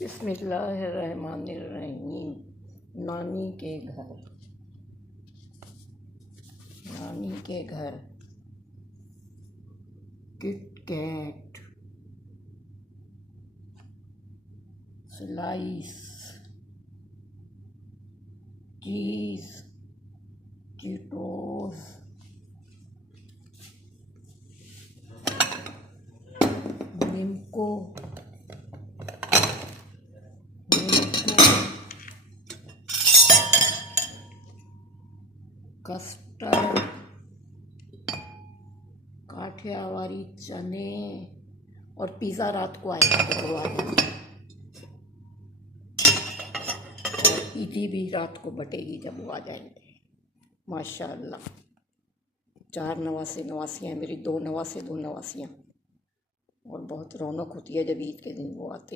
बिस्मिल्लाहिर्रहमानिर्रहीम। नानी के घर। नानी के घर किट कैट, स्लाइस, चीज़, चीटोस, निम्को, कस्टर्ड, काठियावाड़ी चने और पिज़्ज़ा रात को आएगा तो वो आएगा। और ईदी भी रात को बटेगी जब वो आ जाएंगे। माशाअल्लाह 4 नवासे नवासियाँ हैं मेरी, 2 नवासे 2 नवासियाँ। और बहुत रौनक होती है जब ईद के दिन वो आते हैं।